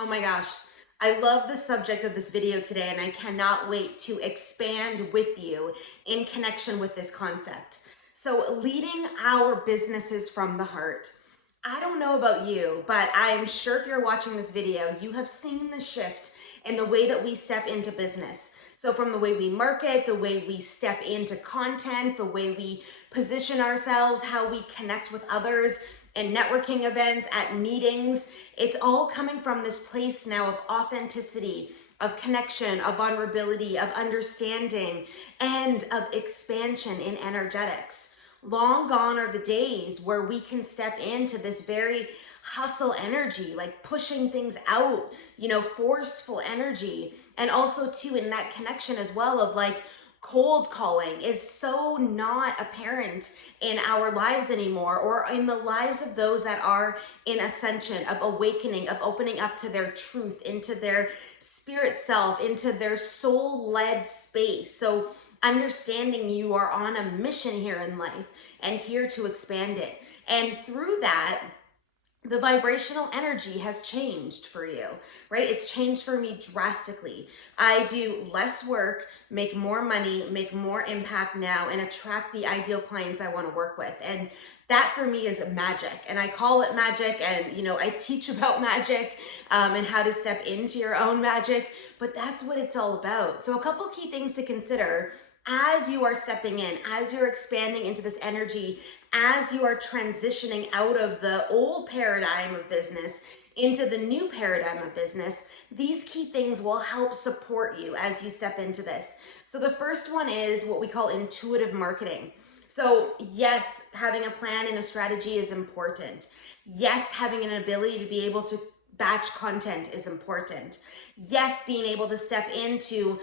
Oh my gosh, I love the subject of this video today, and I cannot wait to expand with you in connection with this concept. So, leading our businesses from the heart. I don't know about you, but I am sure if you're watching this video, you have seen the shift in the way that we step into business. So, from the way we market, the way we step into content, the way we position ourselves, how we connect with others in networking events, at meetings, it's all coming from this place now of authenticity, of connection, of vulnerability, of understanding, and of expansion in energetics. Long gone are the days where we can step into this very hustle energy, like pushing things out, forceful energy. And also too, in that connection as well of like cold calling is so not apparent in our lives anymore, or in the lives of those that are in ascension, of awakening, of opening up to their truth, into their spirit self, into their soul-led space. So understanding you are on a mission here in life and here to expand it. And through that, the vibrational energy has changed for you, right? It's changed for me drastically. I do less work, make more money, make more impact now, and attract the ideal clients I want to work with. And that for me is magic. And I call it magic. And, I teach about magic and how to step into your own magic. But that's what it's all about. So, a couple key things to consider as you are stepping in, as you're expanding into this energy, as you are transitioning out of the old paradigm of business into the new paradigm of business, these key things will help support you as you step into this. So the first one is what we call intuitive marketing. So yes, having a plan and a strategy is important. Yes, having an ability to be able to batch content is important. Yes, being able to step into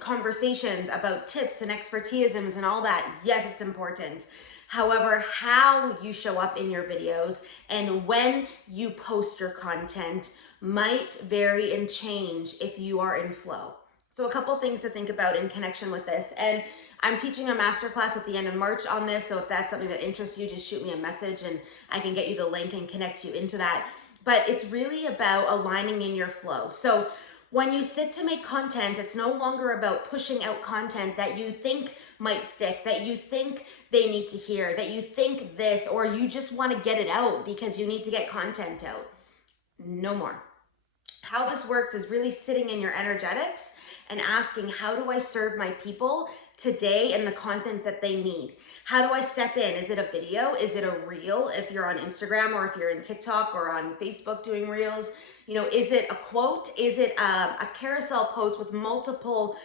conversations about tips and expertisms and all that, yes, it's important. However, how you show up in your videos and when you post your content might vary and change if you are in flow. So a couple things to think about in connection with this. And I'm teaching a masterclass at the end of March on this. So if that's something that interests you, just shoot me a message and I can get you the link and connect you into that. But it's really about aligning in your flow. So when you sit to make content, it's no longer about pushing out content that you think might stick, that you think they need to hear, that you think this, or you just want to get it out because you need to get content out. No more. How this works is really sitting in your energetics and asking, how do I serve my people today and the content that they need? How do I step in? Is it a video? Is it a reel if you're on Instagram, or if you're in TikTok or on Facebook doing reels? Is it a quote? Is it a carousel post with multiple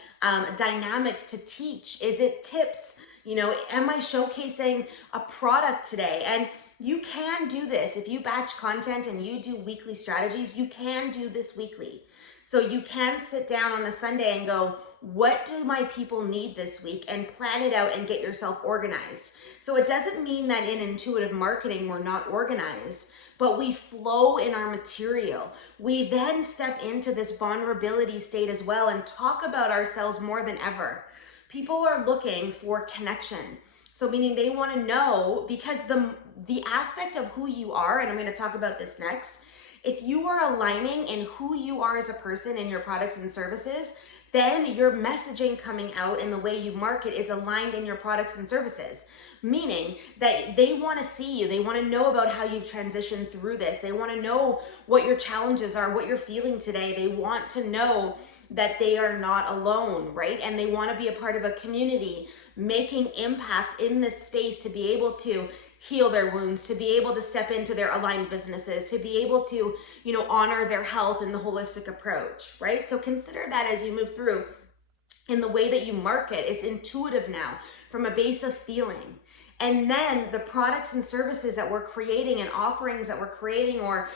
dynamics to teach? Is it tips? Am I showcasing a product today? And you can do this. If you batch content and you do weekly strategies, you can do this weekly. So you can sit down on a Sunday and go, what do my people need this week? And plan it out and get yourself organized. So it doesn't mean that in intuitive marketing, we're not organized, but we flow in our material. We then step into this vulnerability state as well and talk about ourselves more than ever. People are looking for connection. So meaning they want to know, because the aspect of who you are, and I'm going to talk about this next, if you are aligning in who you are as a person in your products and services, then your messaging coming out and the way you market is aligned in your products and services. Meaning that they want to see you. They want to know about how you've transitioned through this. They want to know what your challenges are, what you're feeling today. They want to know that they are not alone, right? And they want to be a part of a community making impact in this space to be able to heal their wounds, to be able to step into their aligned businesses, to be able to, honor their health and the holistic approach, right? So consider that as you move through in the way that you market. It's intuitive now from a base of feeling. And then the products and services that we're creating and offerings that we're creating, or,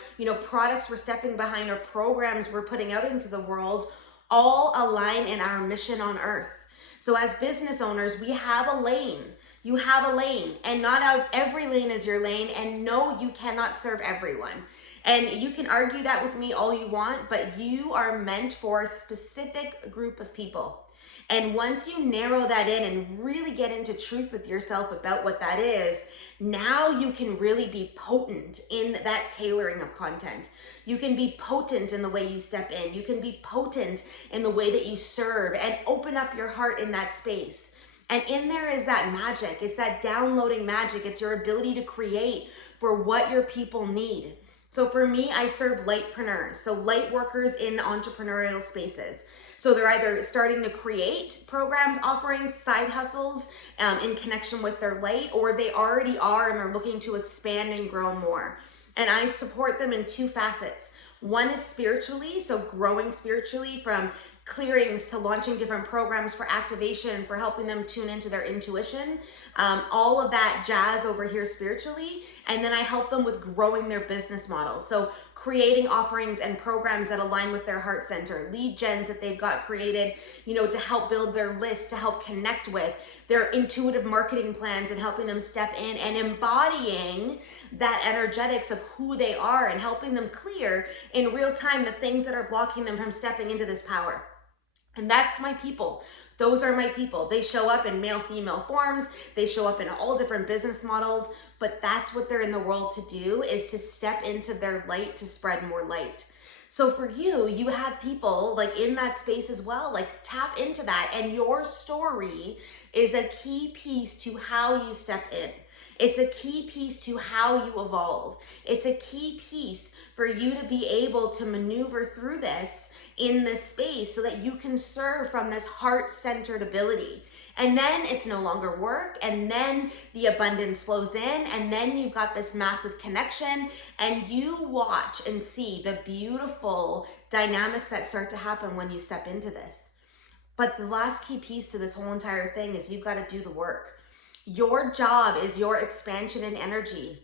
products we're stepping behind, or programs we're putting out into the world, all align in our mission on earth. So as business owners, we have a lane. You have a lane, and not every lane is your lane. And no, you cannot serve everyone. And you can argue that with me all you want, but you are meant for a specific group of people. And once you narrow that in and really get into truth with yourself about what that is, Now you can really be potent in that tailoring of content. You can be potent in the way you step in. You can be potent in the way that you serve and open up your heart in that space. And in there is that magic. It's that downloading magic. It's your ability to create for what your people need. So for me, I serve lightpreneurs, so light workers in entrepreneurial spaces. So they're either starting to create programs offering side hustles in connection with their light, or they already are and they're looking to expand and grow more. And I support them in two facets. One is spiritually, so growing spiritually from clearings to launching different programs for activation, for helping them tune into their intuition, all of that jazz over here spiritually. And then I help them with growing their business models. So creating offerings and programs that align with their heart center, lead gens that they've got created, to help build their list, to help connect with their intuitive marketing plans, and helping them step in and embodying that energetics of who they are and helping them clear in real time the things that are blocking them from stepping into this power. And that's my people. Those are my people. They show up in male, female forms. They show up in all different business models, but that's what they're in the world to do, is to step into their light, to spread more light. So for you, you have people like in that space as well, like tap into that. And your story is a key piece to how you step in. It's a key piece to how you evolve. It's a key piece for you to be able to maneuver through this in this space so that you can serve from this heart-centered ability. And then it's no longer work, and then the abundance flows in, and then you've got this massive connection, and you watch and see the beautiful dynamics that start to happen when you step into this. But the last key piece to this whole entire thing is you've got to do the work. Your job is your expansion and energy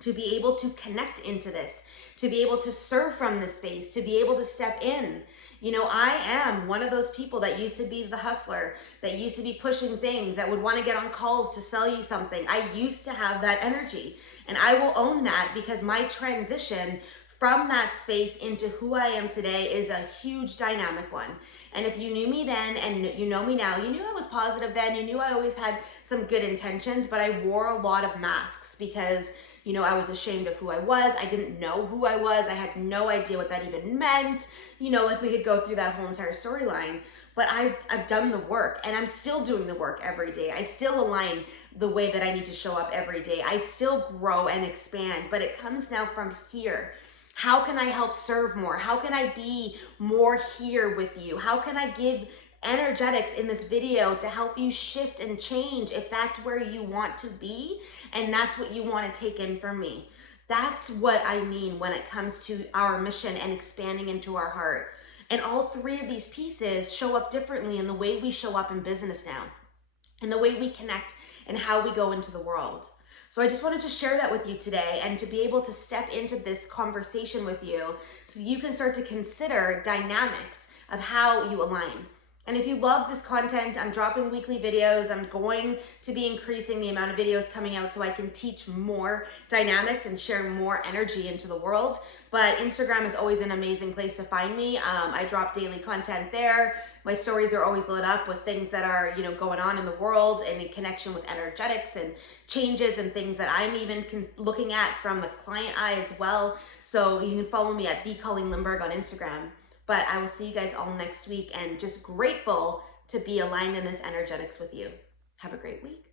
to be able to connect into this, to be able to serve from this space, to be able to step in. I am one of those people that used to be the hustler, that used to be pushing things, that would want to get on calls to sell you something. I used to have that energy, and I will own that, because my transition from that space into who I am today is a huge dynamic one. And if you knew me then and you know me now, you knew I was positive then, you knew I always had some good intentions, but I wore a lot of masks because I was ashamed of who I was. I didn't know who I was. I had no idea what that even meant. Like we could go through that whole entire storyline, but I've done the work, and I'm still doing the work every day. I still align the way that I need to show up every day. I still grow and expand, but it comes now from here. How can I help serve more? How can I be more here with you? How can I give energetics in this video to help you shift and change if that's where you want to be and that's what you want to take in from me? That's what I mean when it comes to our mission and expanding into our heart. And all three of these pieces show up differently in the way we show up in business now, in the way we connect and how we go into the world. So I just wanted to share that with you today, and to be able to step into this conversation with you so you can start to consider dynamics of how you align. And if you love this content, I'm dropping weekly videos. I'm going to be increasing the amount of videos coming out so I can teach more dynamics and share more energy into the world. But Instagram is always an amazing place to find me. I drop daily content there. My stories are always lit up with things that are, going on in the world and in connection with energetics and changes and things that I'm even looking at from the client eye as well. So you can follow me at @BColleenLindberg on Instagram. But I will see you guys all next week, and just grateful to be aligned in this energetics with you. Have a great week.